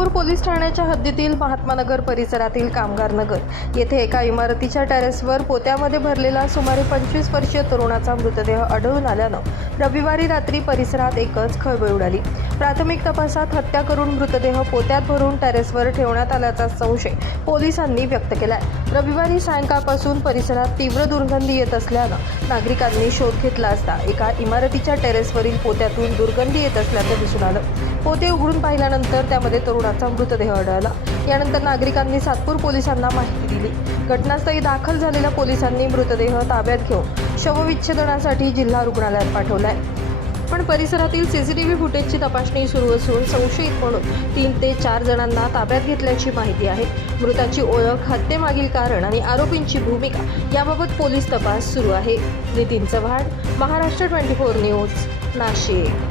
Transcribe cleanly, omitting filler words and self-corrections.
Satpur police ठाण्याच्या हद्दीतील महात्मानगर परिसरातील कामगार नगर येथे एका इमारतीच्या टेरेसवर पोत्यामध्ये भरलेला सुमारे 25 वर्षीय तरुणाचा मृतदेह आढळून आल्यानं रविवारी रात्री परिसरात एकच खळबळ उडाली। प्राथमिक तपासात हत्या करून मृतदेह पोत्यात भरून टेरेसवर ठेवण्यात आल्याचा संशय पोलिसांनी व्यक्त केलाय। रविवारी सायंकाळपासून परिसरात तीव्र दुर्गंधी येत असल्यानं नागरिकांनी शोध घेतला असता एका इमारतीच्या टेरेसवरील पोत्यातून दुर्गंधी येत असल्याचं दिसून आलं। पोते उघडून पाहिल्यानंतर त्यामध्ये तरुणाचा मृतदेह आढळला। यानंतर नागरिकांनी सातपूर पोलिसांना माहिती दिली। घटनास्थळी दाखल झालेल्या पोलिसांनी मृतदेह ताब्यात घेऊन शवविच्छेदनासाठी जिल्हा रुग्णालयात पाठवलाय। पण परिसरातील सीसीटीव्ही फुटेजची तपासणी सुरू असून संशयित म्हणून 3 ते 4 जणांना ताब्यात घेतल्याची माहिती आहे। मृताची ओळख, हत्येमागील कारण आणि आरोपींची भूमिका याबाबत पोलीस तपास सुरू आहे। नितीन चव्हाण, महाराष्ट्र 24 न्यूज, नाशिक।